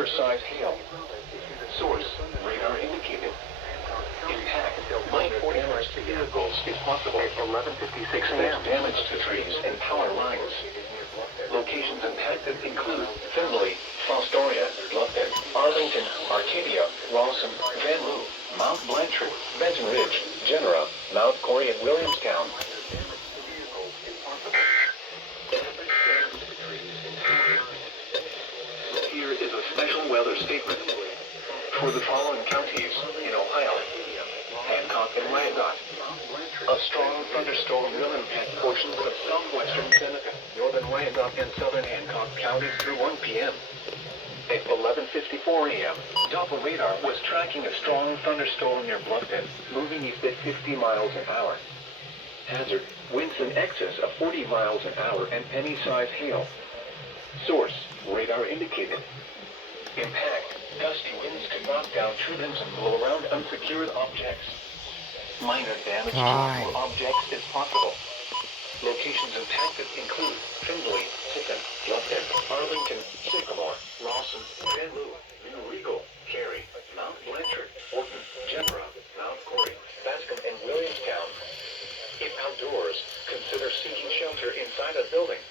quarter-size hail. Source, radar indicated. Impact, minor damage to vehicles is possible. 11:56 a.m. Damage to trees and power lines. Locations impacted include Findlay, Fostoria, Bluffton, Arlington, Arcadia, Rawson, Van Loo, Mount Blanchard, Benton Ridge, Genera, Mount Corey, and Williamstown. Here is a special weather statement for the following counties in Ohio: Hancock and Wyandotte. A strong thunderstorm will impact portions of southwestern Seneca, northern Wyandotte, and southern Hancock counties through 1 p.m. At 11:54 a.m., Doppler radar was tracking a strong thunderstorm near Bluffton, moving east at 50 miles an hour. Hazard, winds in excess of 40 miles an hour and penny-sized hail. Source, radar indicated. Impact, gusty winds could knock down tree limbs and blow around unsecured objects. Minor damage to movable objects is possible. Locations impacted include Findlay, Tiffin, Bluffton, Arlington, Sycamore, Rawson, Van Loo, New Regal, Cary, Mount Blanchard, Orton, Genera, Mount Corey, Bascom, and Williamstown. If outdoors, consider seeking shelter inside a building.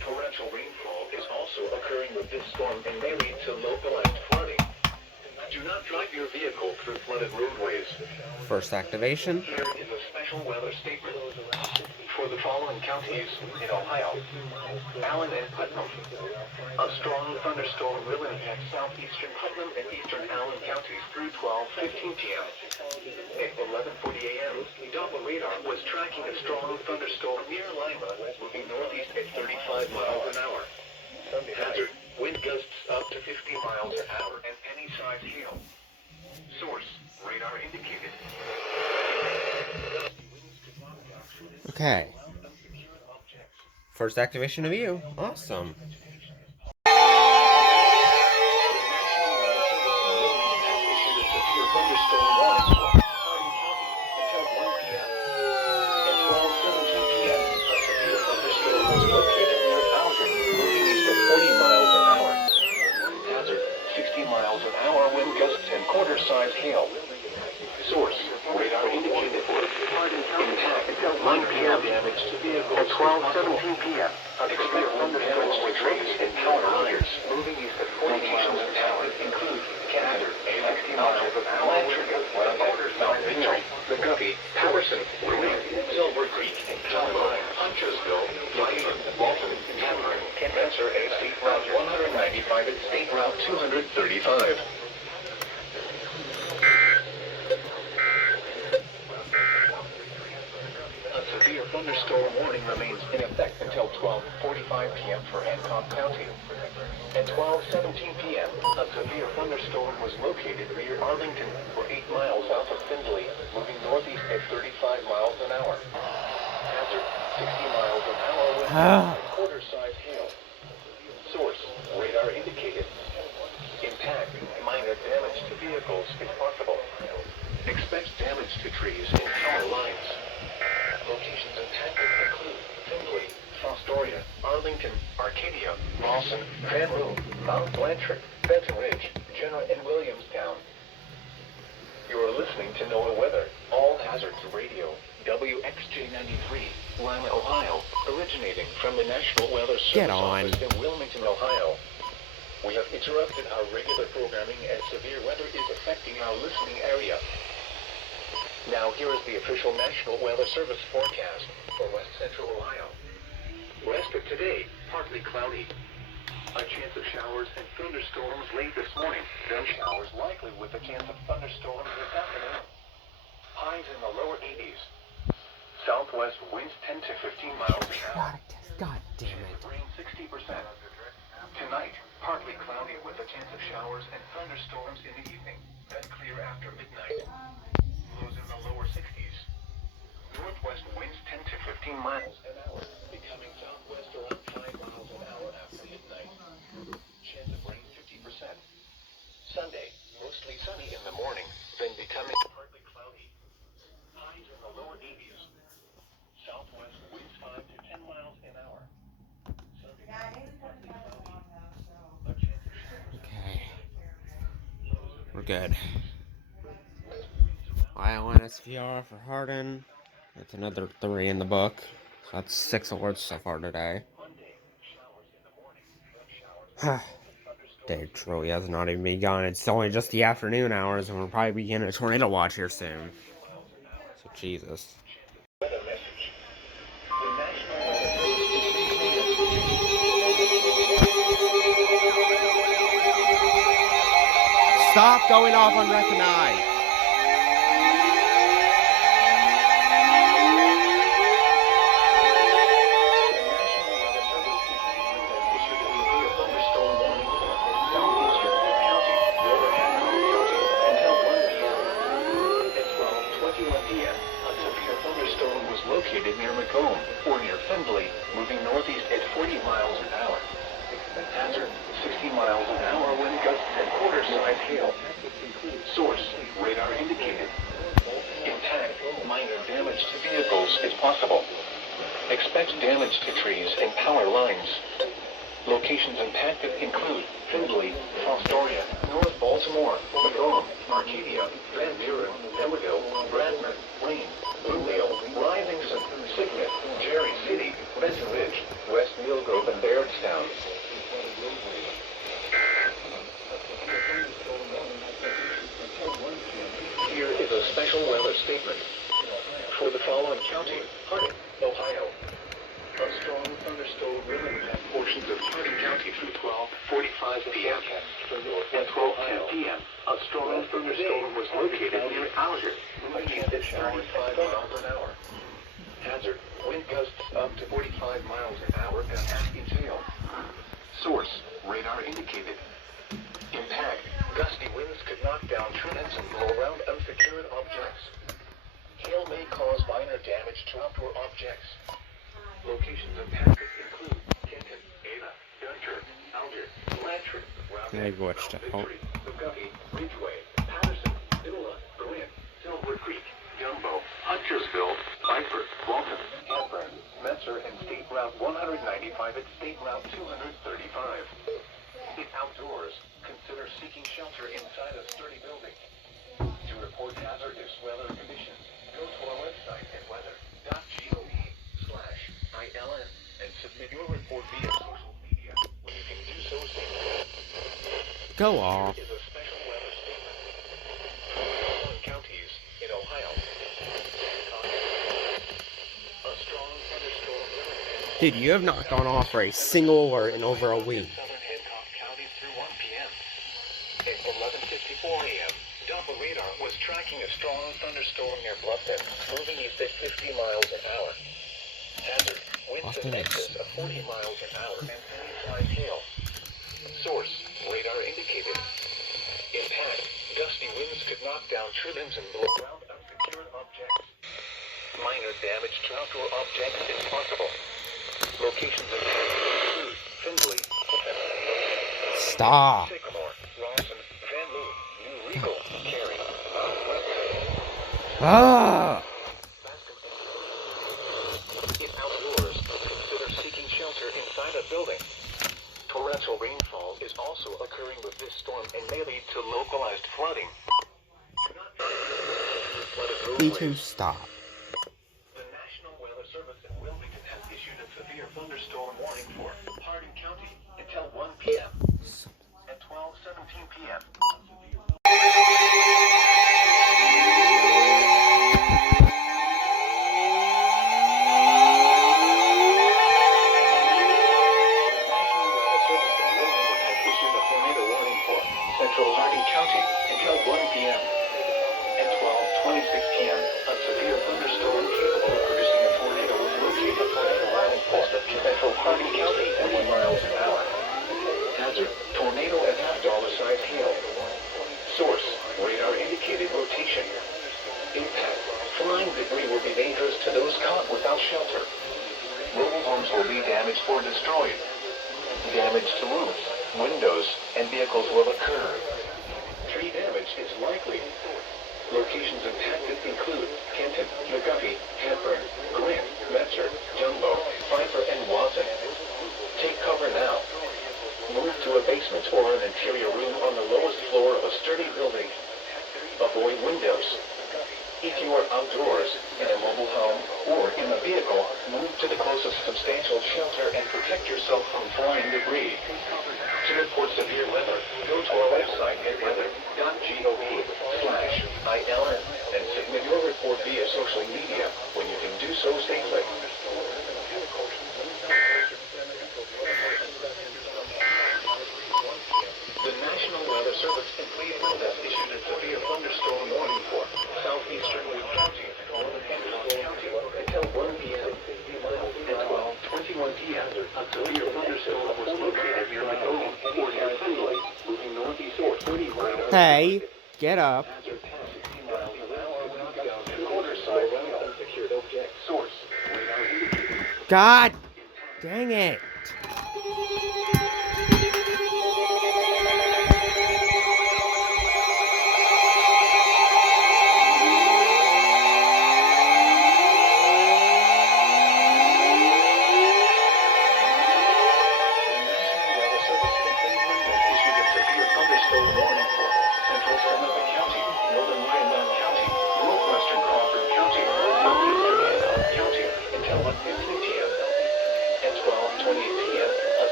Torrential rainfall is also occurring with this storm and may lead to localized flooding. Do not drive your vehicle through flooded roadways. First activation. Here is a special weather statement for the following counties in Ohio: Allen and Putnam. A strong thunderstorm will impact southeastern Putnam and eastern Allen counties through 12:15 p.m. At 11:40 a.m., Doppler radar was tracking a strong thunderstorm near Lima, moving northeast at 35 miles an hour. Hazard, wind gusts up to 50 miles an hour and penny-sized hail. Source, radar indicated. Okay. First activation of you. Awesome. Quarter-size hail. Source, radar indicated. Impact, 1 p.m. damage to vehicles. At 12:17 p.m. Expect thunderstorms with trees and power lines. Moving east at 40 miles an hour include Canada, 60 miles an hour, Mount Victory, McGuffey, Patterson, Wheeling, Silver Creek, Calamine, Huntersville, Lyman, Walton, Cameron, Spencer, and State Route 195 and State Route 235. Thunderstorm warning remains in effect until 12:45 p.m. for Hancock County. At 12:17 p.m., a severe thunderstorm was located near Arlington for 8 miles south of Findlay, moving northeast at 35 miles an hour. Hazard, 60 miles an hour wind and quarter-size hail. Source, radar indicated. Impact, minor damage to vehicles is possible. Expect damage to trees and power lines. Locations impacted include Findlay, Fostoria, Arlington, Arcadia, Rawson, Van Loo, Mount Blanchard, Benton Ridge, Genera, and Williamstown. You are listening to NOAA Weather, All Hazards Radio, WXJ93, Lima, Ohio, originating from the National Weather Service Office in Wilmington, Ohio. We have interrupted our regular programming as severe weather is affecting our listening area. Now here is the official National Weather Service forecast for West Central Ohio. Rest of today, partly cloudy. A chance of showers and thunderstorms late this morning. Then showers likely with a chance of thunderstorms this afternoon. Highs in the lower 80s. Southwest winds 10 to 15 miles an hour. God damn it. Rain 60%. Tonight, partly cloudy with a chance of showers and thunderstorms in the evening. Then clear after midnight. Lows in the lower 60s. Northwest winds 10 to 15 miles an hour, becoming southwest around 5 miles an hour after midnight. Chance of rain 50%. Sunday, mostly sunny in the morning, then becoming partly cloudy. Highs in the lower 80s. Southwest winds 5 to 10 miles an hour. Sunday, partly cloudy. A chance of showers. Okay. good. Ohio NSVR for Hardin. That's another 3 in the book. So that's 6 alerts so far today. Day truly has not even begun. It's only just the afternoon hours, and we'll probably begin a tornado watch here soon. So, Jesus. Stop going off unrecognized! Located near Macomb or near Findlay, moving northeast at 40 miles an hour. Hazard, 60 miles an hour wind gusts and quarter-size hail. Source, radar indicated. Impact, minor damage to vehicles is possible. Expect damage to trees and power lines. Locations impacted include Findlay, Fostoria, North Baltimore, Macomb, Arcadia, Van Buren, Elligo, Bradford, Lane, Bluefield, Risington, Signet, Jerry City, Benton Ridge, West Millgrove, and Bairdstown. Here is a special weather statement. For the following county, Hardin, Ohio. A strong thunderstorm will impact portions of Hardin County through 12:45 p.m. At 12:10 p.m., a strong thunderstorm was located near Alger, moving at 35 miles an hour. Hazard, wind gusts up to 45 miles an hour and active hail. Source, radar indicated. Impact, gusty winds could knock down trees and blow around unsecured objects. Hail may cause minor damage to outdoor objects. Locations impacted include Kenton, Ada, Dunkirk, Alger, Blanchard, Roundhead, McGuffey, Ridgeway, Patterson, Illa, Berlin, Silver Creek, Jumbo, Huntersville, Viper, Walton, Hepburn, Messer, and State Route 195 at State Route 235. If outdoors, consider seeking shelter inside a sturdy building. To report hazardous weather conditions, go to our website at weather.gov/ILN and submit your report via social media when you can do so safely. Go off. Here is a special weather statement for the following counties in Ohio. A strong thunderstorm will impact Dude, you have not gone off for a single alert in over a week. southern Hancock County through 1 p.m. At 11:54 a.m., Doppler radar was tracking a strong thunderstorm near Bluffton, moving east at 50 miles an hour. Hazard, winds in excess of 40 miles an hour and heavy hail. Source, radar indicated. Impact, gusty winds could knock down tree limbs and blow around unsecured objects. Minor damage to outdoor objects is possible. Locations include Findlay, Stop. Sycamore, Rawson, Van Loon, New Regal, Cary, Ah! If outdoors, consider seeking shelter inside a building. Torrential rainfall is also occurring with this storm and may lead to localized flooding. Do not drive through flooded Me roadways. too, stop. The National Weather Service in Wilmington has issued a severe thunderstorm warning for Hardin County until 1 p.m. At 12:17 p.m. Central Hardin County until 1 p.m. At 12:26 p.m., a severe thunderstorm capable of producing a tornado was located at tornado warning for Central Hardin County at 1 miles an hour. Hazard, tornado and half-dollar-sized hail. Source, radar indicated rotation. Impact, flying debris will be dangerous to those caught without shelter. Mobile homes will be damaged or destroyed. Damage to roofs, windows, and vehicles will occur. Tree damage is likely. Locations impacted include Kenton, McGuffey, Hepburn, Grant, Metzer, Jumbo, Viper, and Watson. Take cover now. Move to a base basement or an interior room on the lowest floor of a sturdy building. Avoid windows. If you are outdoors, in a mobile home, or in a vehicle, move to the closest substantial shelter and protect yourself from flying debris. To report severe weather, go to our website at weather.gov/ILN and submit your report via social media when you can do so safely. The National Weather Service in Cleveland has issued a severe thunderstorm warning for southeastern Wood County, northern Hancock County, until 1 p.m. At 12:21 p.m., a severe thunderstorm was located near Macomb, or near Findlay, moving northeast or 30 miles. Hey, get up. Hazard past 60 miles an hour when down to quarter-side rail. Unsecured object. Source. Radar indicated. God dang it.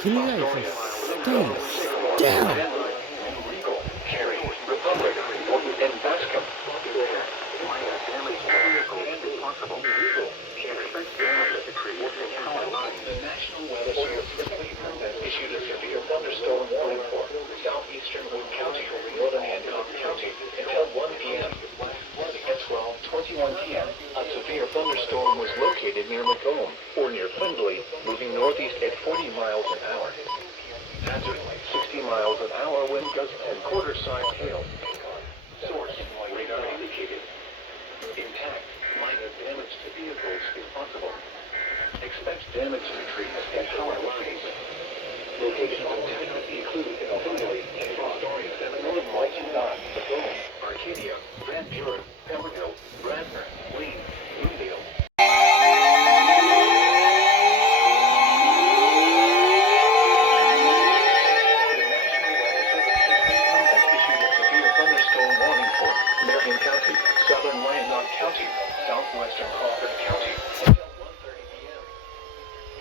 Can you guys just stay still? The National Weather Service has issued a severe thunderstorm warning for southeastern Wood County, northern Hancock County, until 1 p.m. At 12:21 p.m., a severe thunderstorm was located near Macomb, or near Findlay, moving northeast at 40 miles an hour. Hazard, 60 miles an hour wind gusts and quarter-size hail. Source, radar indicated. Intact, minor damage to vehicles is possible. Expect damage to trees and power lines. Locations intended include Findlay, Astoria, North Whitendon, Macomb, Arcadia, Van Buren, Pembroke, Bradford, Lee, Bloomfield. County, southern Wyandotte County, southwestern Crawford County, until 1:30 p.m.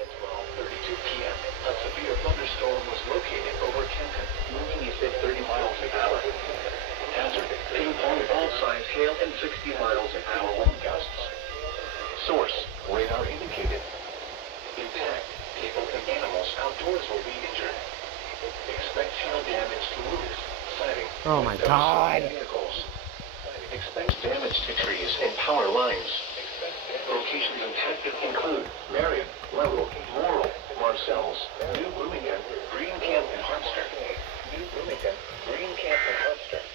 At 12:32 p.m., a severe thunderstorm was located over Kenton, moving east at 30 miles an hour. Hazard, ping-pong ball-size hail and 60 miles an hour wind gusts. Source, radar indicated. Intact, people and animals outdoors will be injured. Expect hail damage to roofs, siding, Oh my God. vehicles. Expect damage to trees and power lines. Locations intended include Marion, Level, Morrill, Marcells, New Bloomington, Green Camp, and Harpster. New Bloomington, Green Camp, and Harpster.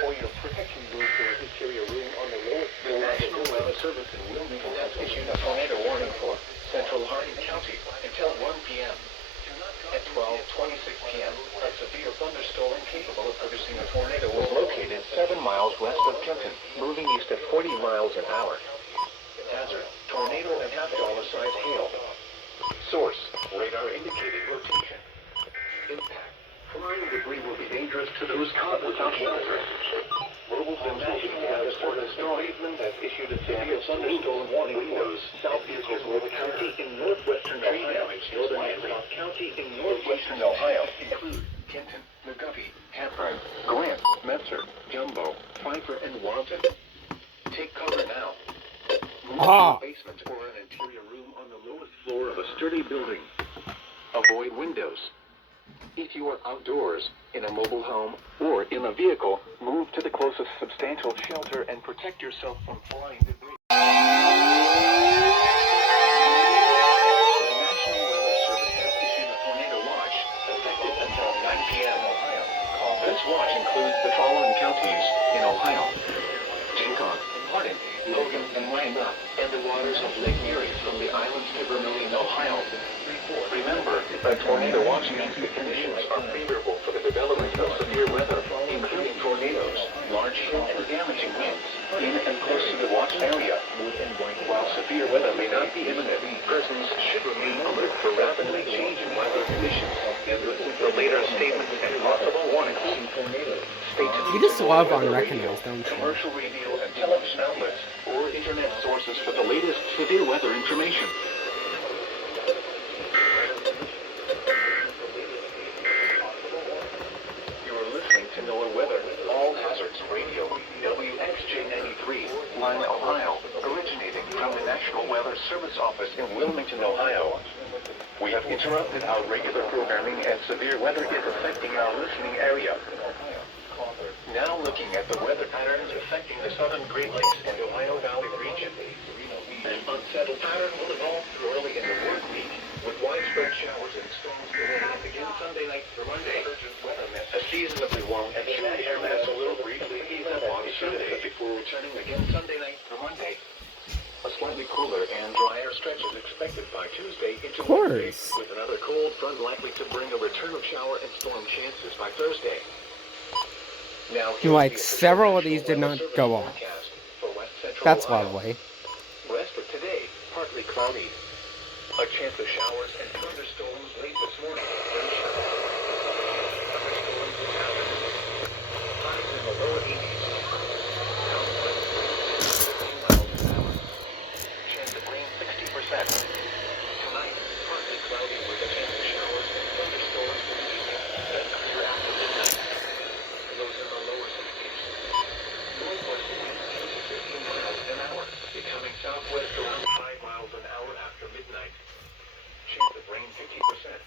For your protection, move to an interior room on the lowest floor. The National Weather Service in Wilmington has issued a tornado warning for central Hardin County until 1 p.m. At 12:26 p.m., a severe thunderstorm capable of producing a tornado was located 7 miles west of Kenton, moving east at 40 miles an hour. Hazard, tornado and half-dollar-sized hail. Source, radar indicated rotation. Impact, flying debris will be dangerous to those caught without shelter. The National Weather Service Cleveland has issued a severe thunderstorm warning for southeastern Wood County in northwestern Ohio, northern Hancock County in northwestern Ohio, include Kenton, McGuffey, Hepburn, Grant, Metzer, Jumbo, Pfeiffer, and Wanton. Take cover now. Move to a basement or an interior room on the lowest floor of a sturdy building. Avoid windows. If you are outdoors, in a mobile home, or in a vehicle, move to the closest substantial shelter and protect yourself from flying debris. The National Weather Service has issued a tornado watch, effective until 9 p.m. Ohio. This watch includes the following counties in Ohio: Hancock, Hardin, Logan, and Wyandotte, and the waters of Lake Erie from the islands to Vermilion, Ohio. Remember, a tornado watch means the conditions are favorable for the development of severe weather, including tornadoes, large hail, and damaging winds, in and close to the watch area. While severe weather may not be imminent, persons should remain alert for rapidly changing weather conditions. The later statements and possible warnings. Stay tuned You just to love weather unrecognized, radio, don't you? commercial radio, and television outlets, or internet sources for the latest severe weather information. You're listening to NOAA Weather, All Hazards Radio, WXJ93, Lima, Ohio, originating from the National Weather Service Office in Wilmington, Ohio. We have interrupted our regular programming as severe weather is affecting our listening area. Now looking at the weather patterns affecting the southern Great Lakes and Ohio Valley region. An unsettled pattern will evolve through early in the work week, with widespread showers and storms developing again Sunday night through Monday. A seasonably warm and humid air mass will briefly ease up on Sunday before returning again Sunday night through Monday. A slightly cooler and drier stretch is expected by Tuesday into Wednesday, with another cold front likely to bring a return of shower and storm chances by Thursday. Now, Like, several of these did not go off. That's lovely. Rest of today, partly cloudy. A chance of showers and thunderstorms late this morning. Thunderstorms this afternoon. Highs in the lower 80s. Southwest 15 miles an hour. Chance of rain 60%. Tonight, partly cloudy with a chance of showers and thunderstorms this evening. Then clear after midnight. Lows in the lower 60s. Northwest winds 10 to 15 miles an hour, becoming southwest around 5 miles an hour after midnight. Chance of rain 50%.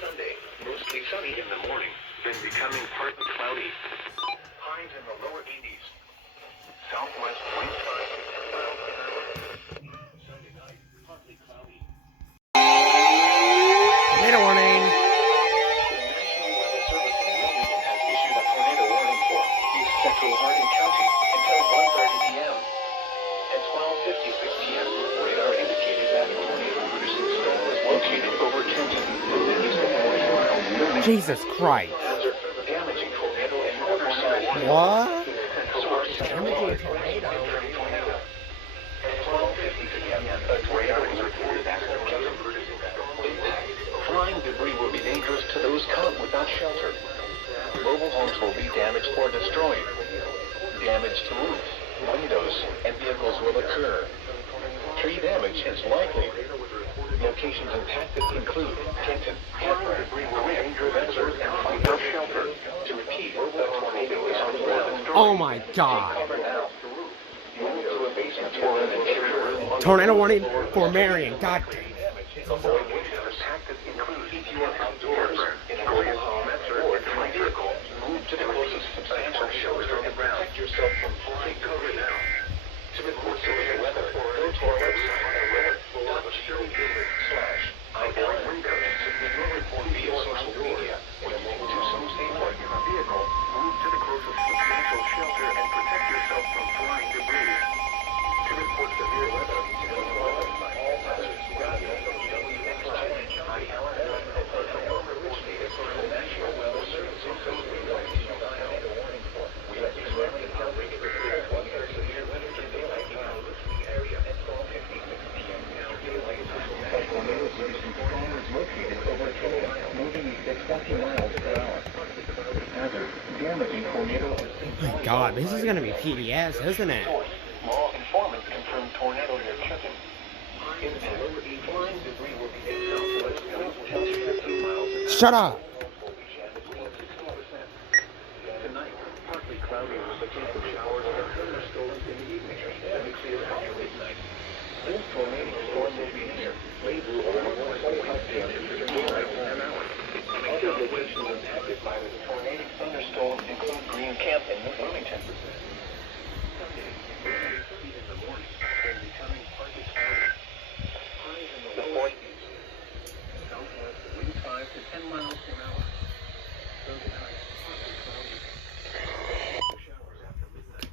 Sunday, mostly sunny in the morning, then becoming partly cloudy. Highs in the lower 80s. Southwest winds 5 to 10 miles an hour. Sunday night, partly cloudy. Tornado warning. Central Hardin County until 1:30 p.m. At 12:56 p.m., radar indicated that a tornado-producing storm was located over Trenton, moving east of 40 miles. Jesus Christ. Hazard, damaging tornado and mortar side. What? Source, Damaging tornado. At 12:50 p.m., a radar was reported as a tornado-producing storm impact. Flying debris will be dangerous to those caught without shelter. Mobile homes will be damaged or destroyed. Damage to roofs, windows, and vehicles will occur. Tree damage is likely. Locations impacted include Trenton, Harper, Marine, Spencer, and find no shelter. To repeat, the tornado is on the ground. Oh my God. Cover now. Move to a basement or an interior room. Tornado warning for Marion. God damn. Avoid windows. Impacted include if you are outdoors in a mobile home or in a vehicle. Move to the closest substantial shelter and protect yourself from flying cover now. To report severe weather, go to our website at weather.gov/outdoor windows. Or report via social media. When you do so safely in a vehicle, move to the closest substantial shelter and protect yourself from flying debris. To report severe weather, go to our website. All hazards radio from originated from the National Weather Service Office. We have examined how regular weather severe weather can be like in our listening area at 12:56 p.m. Now, a tornado producing storm is located over Canada, moving at 20 miles per hour. Hazard, damaging tornado. Oh my God, this is gonna be PBS, isn't it? Law informant confirmed tornado near Trenton. In the lower east, flying debris will be in southwest winds 10 to 15 miles an hour. Shut up. Tonight, partly cloudy with a chance of showers and thunderstorms in the evening, then clear after midnight. This tornadic storm will be near Lakeview around 1:45 p.m. to 15 miles an hour. Other locations impacted by this tornadic thunderstorm include Green Camp and New Wilmington. Sunday, in the morning, then becoming partly cloudy. Highs in the lower 80s. Southwest winds 5 to 10 miles per hour. Thursday night, partly cloudy. Showers after midnight.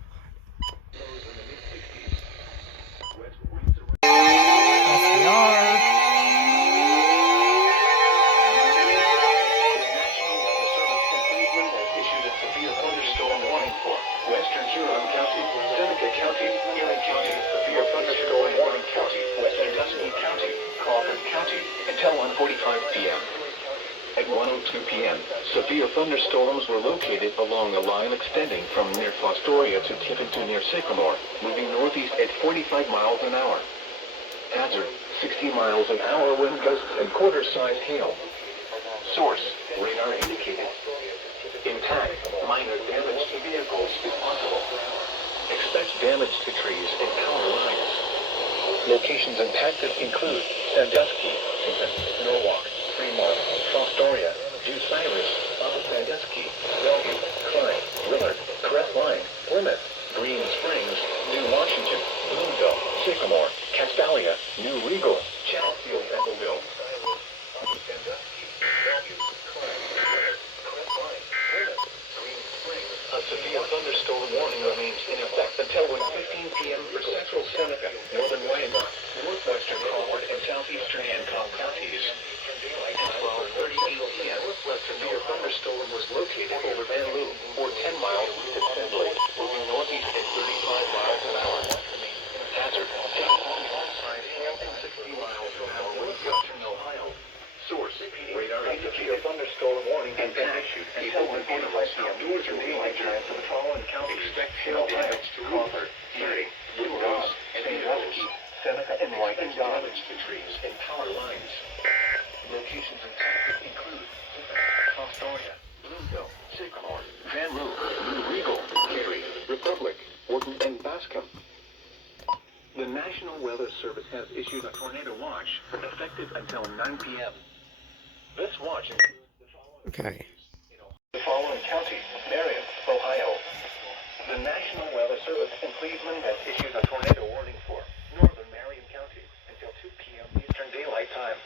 Huron County, Seneca County, Erie County, severe thunderstorm warning county, Western Dusky County, Crawford County, until 1:45 p.m. At 1:02 p.m., severe thunderstorms were located along a line extending from near Fostoria to Tiffin near Sycamore, moving northeast at 45 miles an hour. Hazard, 60 miles an hour wind gusts and quarter-size hail. Source, radar indicated. Intact, minor damage to vehicles is possible. Expect damage to trees and power lines. Locations impacted include Sandusky, Tiffin, Norwalk, Fremont, Fostoria, Bucyrus, Sandusky, Bellevue, Klein, Willard, Crestline, Plymouth, Green Springs, New Washington, Bloomville, Sycamore, Castalia, New Regal, Chatfield, Ethelville. A severe thunderstorm warning remains in effect until 1:15 p.m. for central Seneca, northern Wyandotte, northwestern Crawford, and southeastern Hancock counties. At 12:38 p.m., a severe thunderstorm was located over Van Loo, or 10 miles east of Findlay, moving northeast at 35 miles an hour. Hazard, hail and 60 miles an hour wind gusts in Ohio. Source, radar indicated thunderstorm warning has been issued until 1:45 p.m. Doors are daylight time for the following counties. Expect hail damage to Crawford, Erie, Woodrow, Sandusky, Seneca, and Wyandotte. Damage to trees and power lines. Locations impacted include Fostoria, Bloomville, Sycamore, Van Loo, New Regal, Cary, Republic, Wharton, and Bascom. The National Weather Service has issued a tornado watch effective until 9 p.m. This watch includes the following counties: Marion, Ohio. The National Weather Service in Cleveland has issued a tornado warning for northern Marion County until 2 p.m. Eastern Daylight Time.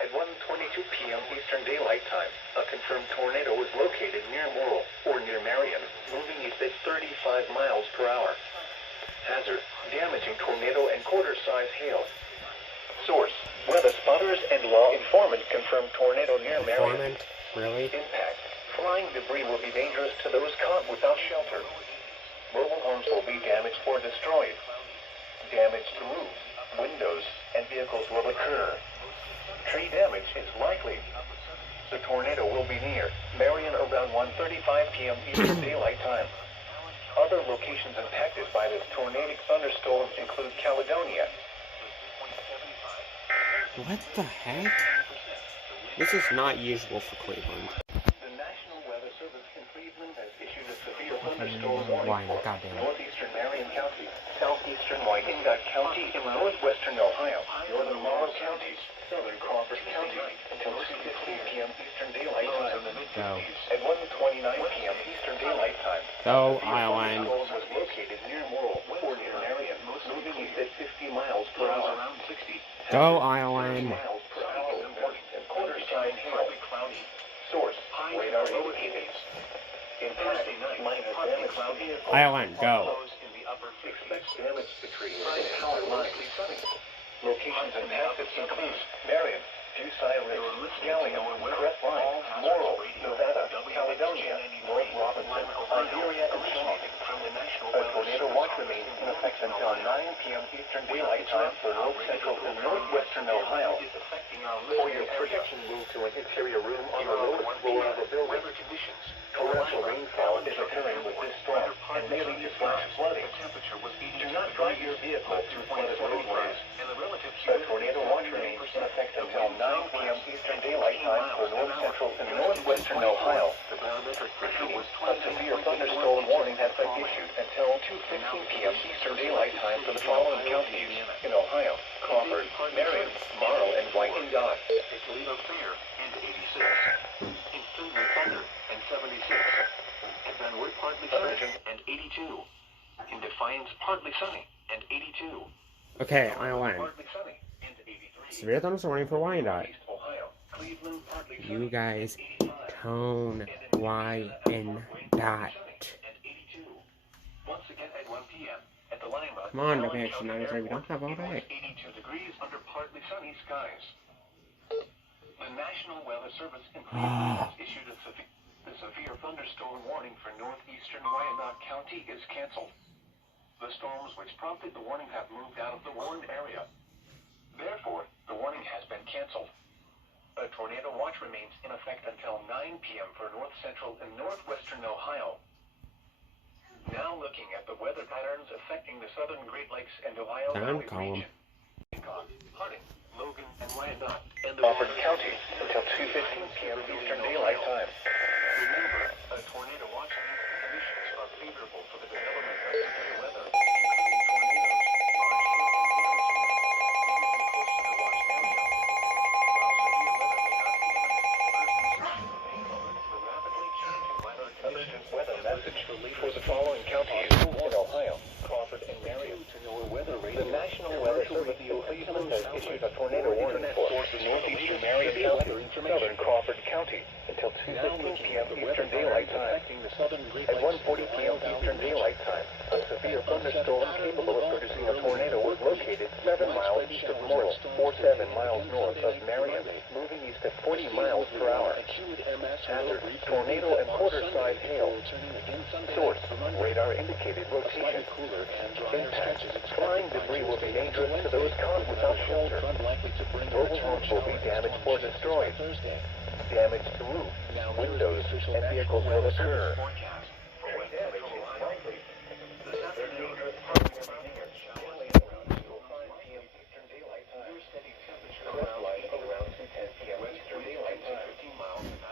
At 1:22 p.m. Eastern Daylight Time, a confirmed tornado is located near Morrill, or near Marion, moving east at 35 miles per hour. Hazard, damaging tornado and quarter-size hail. Source, weather spotters and law informant confirmed tornado near Marion. Really? Impact, flying debris will be dangerous to those caught without shelter. Mobile homes will be damaged or destroyed. Damage to roofs, windows, and vehicles will occur. Tree damage is likely. The tornado will be near Marion around 1:35 p.m. Eastern Daylight Time. Other locations impacted by this tornadic thunderstorm include Caledonia. What the heck? This is not usual for Cleveland. The National Weather Service in Cleveland has issued a severe thunderstorm warning for northeastern Marion County, southeastern Wyandotte County, and northwestern Ohio, northern Morrow counties, southern Crawford County, until 2:15 p.m. Eastern Daylight Time. Go. At 1:29 p.m. Eastern Daylight Time, Go, the Island. thunderstorm was located near Morrill, or near Marion, moving east at 50 miles per hour. Go, Island. Miles per hour and quarter-size hail. Source, radar indicates. Impact, minor damage to vehicles. Island, go. Expect damage to trees and power lines. Locations impacted include Marion, Bucyrus, Gallium, Crestline, Morrill, Nevada, Caledonia, North Robinson, Iberia, and Shawnee. A tornado watch remains in effect until 9 p.m. Eastern Daylight Time for North Central and Northwestern Ohio. For your protection, move to an interior room on the lowest floor of the building. Torrential rainfall is occurring with this storm and may lead to flash flooding. Do not drive your vehicle through flooded roadways. A tornado watch remains in effect until 9 p.m. Eastern Daylight Time for North Central and Northwestern Ohio. A severe thunderstorm warning has been issued until 2:15 p.m. Eastern Daylight Time for the following counties in Ohio: Crawford, Marion, Morrow, and Wyandotte. In Toledo Fair and 86. In Findlay Thunder and 76. In Van Wert partly sunny and 82. In Defiance partly sunny and 82. Okay, Island. Severe thunderstorm warning for Wyandotte. You guys tone Wyandotte. Come on, okay, actually, 93, we don't have all day. 82 degrees under partly sunny skies. The National Weather Service in Cleveland has issued a severe thunderstorm warning. warning for northeastern Wyandotte County is canceled. The storms which prompted the warning have moved out of the warned area. Therefore, the warning has been canceled. A tornado watch remains in effect until 9 p.m. for north central and northwestern Ohio. Now looking at the weather patterns affecting the southern Great Lakes and Ohio Valley region. Harding, Logan, and Wyandotte, and the Crawford County until 2:15 p.m. Eastern Daylight Time. Remember, a tornado watch means the conditions are favorable for the development of severe weather, including tornadoes, large hail, and damage in close to the watch area. While severe weather may not be imminent, persons should remain alert for rapidly changing weather conditions. Weather message for the following counties in Ohio, Crawford and Marion. The National Weather Service in Cleveland has issued a tornado warning for northeastern Marion County, southern Crawford County, until 2:15 p.m. Eastern Daylight Time. At 1:40 p.m. Eastern Daylight Time, a severe thunderstorm capable of producing a tornado was located 7 miles east of Morrill, 47 miles north of Marion, moving east at 40 miles per hour. Hazard, tornado and quarter-size hail. Source, radar indicated rotation. Impact, flying debris will be dangerous to those caught without shelter. Mobile homes will be damaged or destroyed. Damage to roof, windows, and vehicles will occur.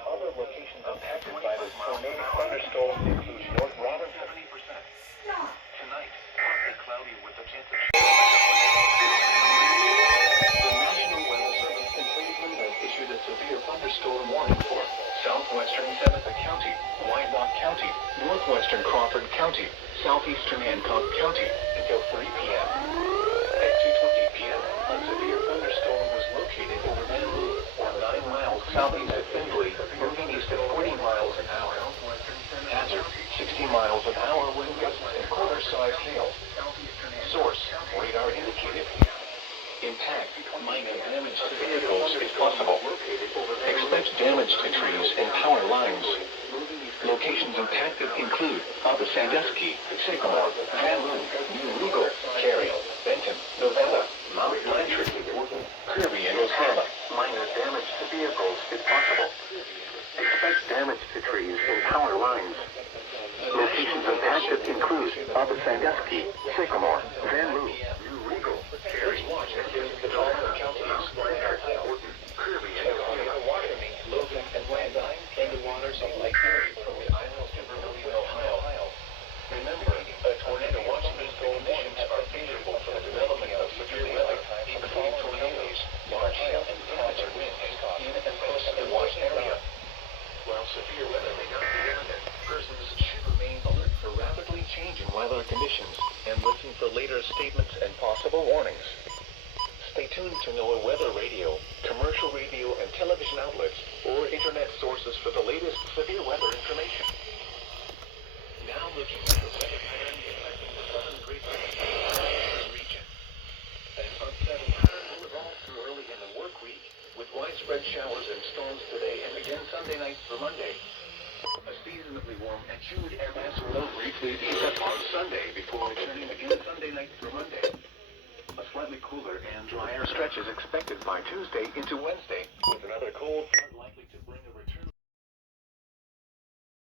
Other locations impacted by this tornadic thunderstorm include North Robinson. Tonight, partly cloudy with a chance of the National Weather Service in Cleveland has issued a severe thunderstorm warning for southwestern Seneca County, Wyandotte County, northwestern Crawford County, southeastern Hancock County until 3 p.m. At 2:20 p.m., a severe thunderstorm was located over Bamboo, or 9 miles southeast of Findlay, moving east at 40 miles an hour. Hazard, 60 miles an hour wind gusts and quarter-size hail. Source, radar indicated. Impact, minor damage to vehicles is possible. Expect damage to trees and power lines. Locations impacted include Sandusky, Sycamore, Van Loon, New Eagle, Cary, Benton, Novella, Mount Blanchard, Kirby, and Osama. Minor damage to vehicles is possible. Expect damage to trees and power lines. Locations impacted include Sandusky, Sycamore, Van Loon, New Eagle, Cary, the Dalton counties, Kirby, and Ohio, Logan, and Wyandotte, and the waters of Lake Erie from the islands to Vermilion, Ohio. Remember, a tornado watch means the conditions are favorable for the development of severe weather, including tornadoes, large hail, and hazard winds in and close to the watch area. While severe weather may not be imminent, persons should remain alert for rapidly changing weather conditions and listen for later statements and possible warnings. Stay tuned to NOAA Weather Radio, commercial radio and television outlets, or internet sources for the latest severe weather information. Now looking at the weather pattern affecting the southern Great Lakes region. An unsettled pattern will evolve through early in the work week, with widespread showers and storms today and again Sunday night through Monday. A seasonably warm and humid air mass will briefly ease up on Sunday before returning again Sunday night through Monday. A slightly cooler and drier stretch is expected by Tuesday into Wednesday, with another cold front likely to bring